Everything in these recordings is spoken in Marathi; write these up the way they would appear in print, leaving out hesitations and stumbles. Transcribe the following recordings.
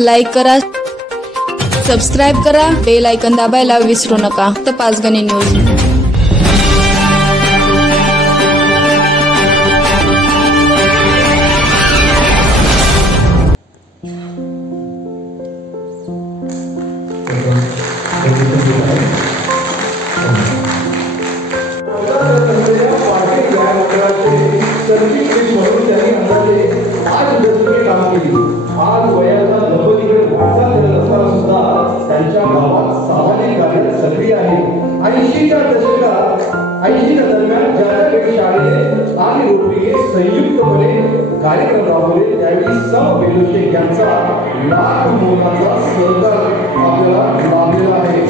लाईक करा, सबस्क्राईब करा, बेल आयकॉन दाबायला विसरू नका. तर पाचगणी न्यूज. आज वयाचा 90कडे वाटचाल करत असताना सुद्धा त्यांच्या गावात सामाजिक कार्य सक्रिय आहे. 80च्या दरम्यान ज्या शाळेने आणि रोटरीने संयुक्तपणे कार्यक्रम राबवले त्यावेळी सम बेलोशे यांचा लाख मोलाचा सहकार आपल्याला लाभलेला आहे.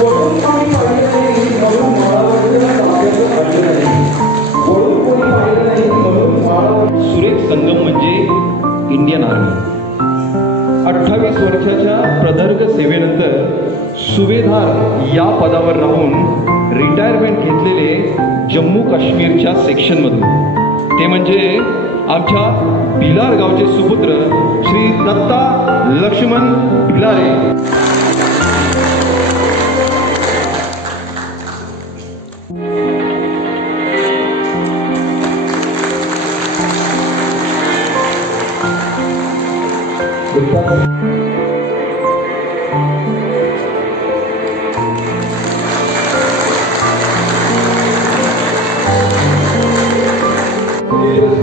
वडून कोणी पाहिलं नाही म्हणून माळावरच्या ताब्यात पडले नाही. वडून कोणी पाहिलं नाही म्हणून माळावर. सुरेख संगम म्हणजे इंडियन आर्मी. 28 वर्षाच्या प्रदीर्घ सेवेनंतर सुभेदार या पदावर राहून रिटायरमेंट घेतलेले जम्मू काश्मीरच्या सेक्शनमधून ते म्हणजे आमच्या भिलार गावचे सुपुत्र श्री दत्ता लक्ष्मण भिलारे.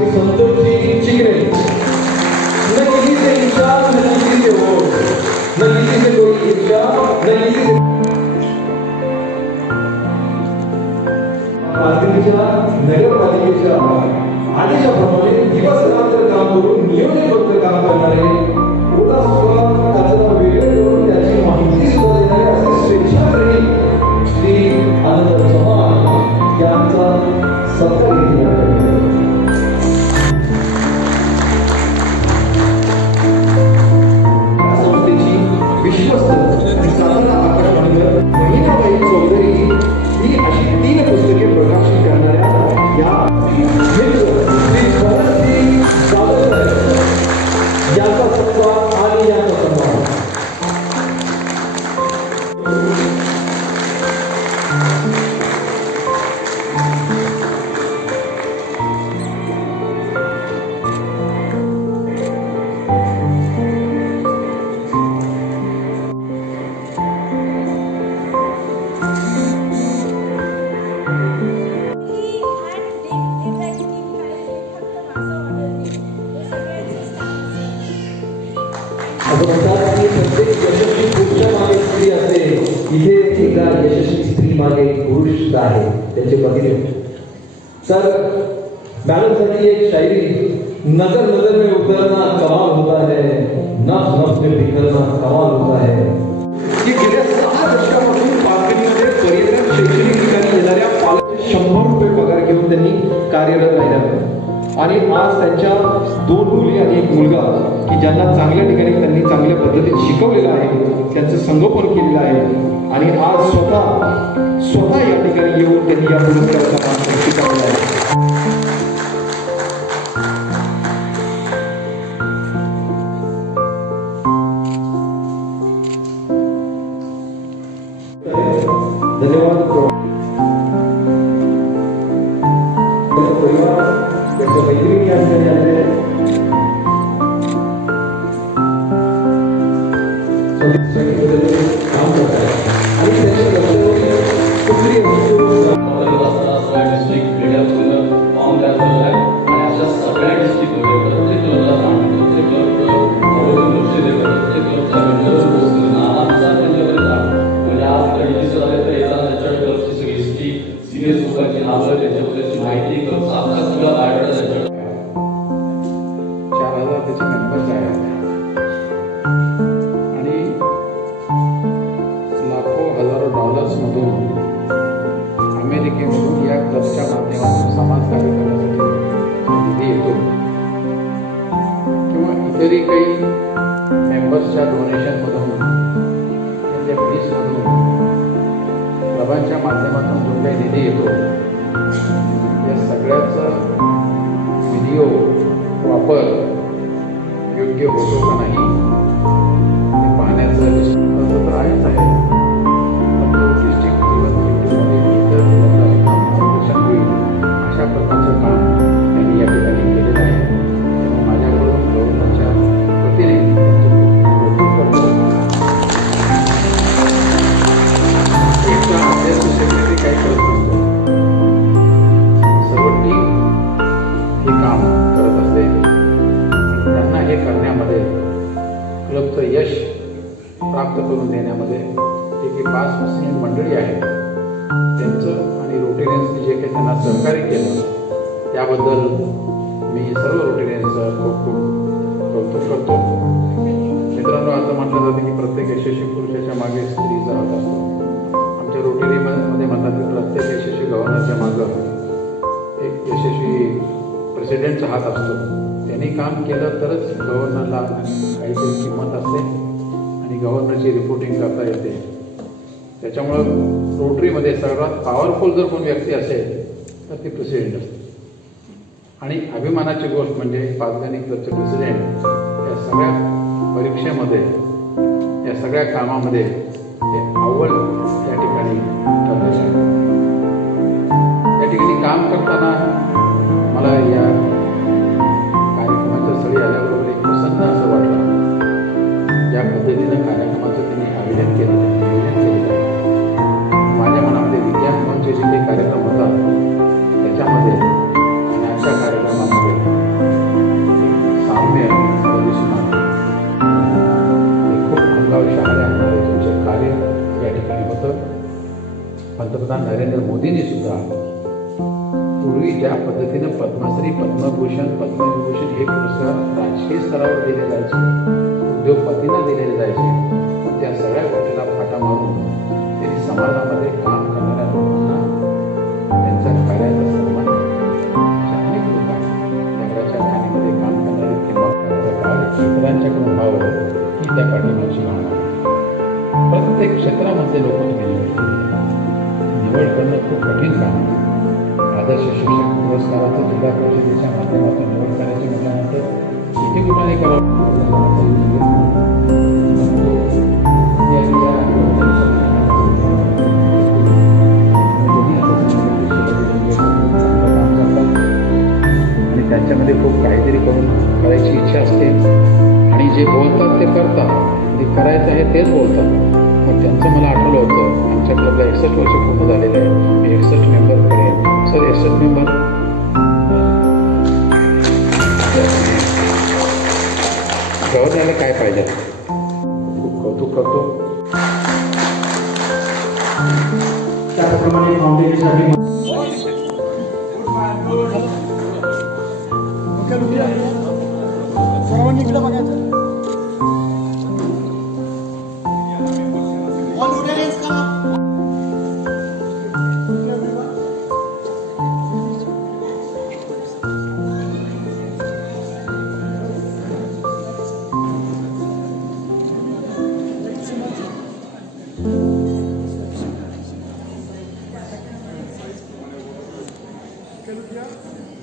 संतोषजी चिकरे न किसी से ईर्ष्या न किसी से वो न किसी से कोई ईर्ष्या न किसी से. नगरपालिकेच्या आदेशाप्रमाणे दिवस रात्र काम करून नियोजनबद्ध काम करणारे ओला सुद्धा कचरा वेगळे करून त्याची माहिती सुद्धा देणारे असे स्वेच्छाग्रही श्री आनंद चव्हाण यांचा सत्कार केला. प्रत्येक यशस्वी पुरुषा मागे स्त्री असते. इथे एका यशस्वी स्त्री मागे पुरुष आहे त्याचे पती. तर मॅडम साठी एक शायरी. नजर नजर में उतरना कमाल होता है, नफ्स नफ्स में बिखरना कमाल होता है. की गेल्या 6 दशकापासून पाचगणीमध्ये पर्यटन शैक्षणिक ठिकाणी येणाऱ्या पालकांचे 100 रुपये पगार घेऊन त्यांनी कार्यरत राहिल्या. आणि आज त्यांच्या 2 मुली आणि 1 मुलगा की ज्यांना चांगल्या ठिकाणी त्यांनी चांगल्या पद्धतीत शिकवलेलं आहे, त्यांचं संगोपन केलेलं आहे. आणि आज स्वतः या ठिकाणी येऊन त्यांनी या पुरस्काराचा मान स्वीकारला आहे. धन्यवाद. परिवार त्यांच्या मैत्रिणी आले काम करतात आणि त्याच्या कुठली डिस्ट्रिक्ट क्रीडा फॉर्म तयार झाला आहे. आणि अशा सगळ्या डिस्ट्रिक्टमध्ये प्रत्येक क्लबला जाणं, प्रत्येक क्लब लक्ष देतं, प्रत्येक क्लबच्या मेंबर्स पोहोचणं, आरामचा त्यांच्याकडे जाणं. म्हणजे आज रजिस्टर झाले तर येताना त्याच्या क्लबची सगळी हिस्ट्री, सिनियर लोकांची नावं, त्याच्याबद्दलची माहिती, क्लबचा अख्खा सगळा बायोडाटा त्याच्याकडे. 4000 त्याचे मेंबर्स आहेत आणि लाखो हजारो डॉलर्समधून अमेरिकेमधून या क्लबच्या माध्यमातून समाज कार्य करण्यासाठी निधी येतो किंवा इतरही काही मेंबर्सच्या डोनेशनमधून त्यांच्या फीसमधून क्लबांच्या माध्यमातून जो काही निधी येतो या सगळ्याचा व्हिडिओ वापर योग्य होतो का नाही हे पाहण्याचं निश्चित तर आहेच आहे. डिस्ट्रिक्ट जीवन इतर लोकांना मार्गदर्शन होईल अशा प्रकारचं काम त्यांनी या ठिकाणी केलेलं आहे. त्यामुळे माझ्याकडून गव्हर्नरच्या वतीने एकटा अध्यक्ष सेक्रेटरी काही करत नसतो. सर्व टीम हे काम करत असते. त्यांना हे करण्यामध्ये क्लबचं यश प्राप्त करून देण्यामध्ये जे 5 मंडळी आहेत त्यांचं आणि रोटेरियन्सनी जे काही त्यांना सहकार्य केलं त्याबद्दल मी सर्व रोटेरियन्सचं खूप खूप कौतुक करतो. मित्रांनो, असं म्हटलं जातं की प्रत्येक यशस्वी पुरुषाच्या मागे स्त्रीचा हात असतो. आमच्या रोटेरीमध्ये म्हणतात की प्रत्येक यशस्वी गव्हर्नरच्या मागं एक यशस्वी प्रेसिडेंटचा हात असतो. त्यांनी काम केलं तरच गव्हर्नरला काहीतरी किंमत असते आणि गव्हर्नरची रिपोर्टिंग करता येते. त्याच्यामुळं रोटरीमध्ये सर्वात पॉवरफुल जर कोण व्यक्ती असेल तर ती प्रेसिडेंट असते. आणि अभिमानाची गोष्ट म्हणजे पाचगणी क्लबचे प्रेसिडेंट या सगळ्या परीक्षेमध्ये या सगळ्या कामामध्ये हे अव्वल या ठिकाणी ठरलेलं आहे. या ठिकाणी काम करताना मला या कार्यक्रमाच्या स्थळी आल्याबरोबर एक प्रसन्न असं वाटलं. ज्या पद्धतीनं कार्यक्रमाचं त्यांनी आयोजन केलं माझ्या मनामध्ये विज्ञान भवनचे जे काही कार्यक्रम होतात त्याच्यामध्ये आणि अशा कार्यक्रमामध्ये साम्य दिसून आलं. खूप अंगावर शहारे आणणारे तुमचं कार्य या ठिकाणी होतं. पंतप्रधान नरेंद्र मोदींनी सुद्धा पूर्वी ज्या पद्धतीनं पद्मश्री, पद्मभूषण, पद्मविभूषण हे पुरस्कार राजकीय स्तरावर दिले जायचे, उद्योगपतींना दिलेले जायचे, पण त्या सगळ्या गोष्टीला फाटा मारून त्यांनी समाजामध्ये काम करणाऱ्या लोकांना त्यांच्या कार्याचा सन्मान अनेक लोक नगराच्या खाणीमध्ये काम करणारे किंवा इतरांच्याकडून व्हावं ही त्या पाठीमागची भावना. प्रत्येक क्षेत्रामध्ये लोक तुम्ही निवड करणं खूप कठीण काम. आदर्श शिक्षक पुरस्काराचं जिल्हा परिषदेच्या माध्यमातून निवड करायची म्हटल्यानंतर किती कुठाने करावं. आणि त्यांच्यामध्ये खूप काहीतरी करून करायची इच्छा असते आणि जे बोलतात ते करतात. जे करायचं आहे तेच बोलतात. मग त्यांचं मला आठवलं होतं आमच्या क्लबला 61 वर्ष पूर्ण झालेलं आहे. मी 61 मेंबरकडे सर 61 मेंबर गव्हर्नरला काय पाहिजे खूप कौतुक करतो. त्याचप्रमाणे फाउंडेशनसाठी सर्वांनी इकडे बघायचं. Quer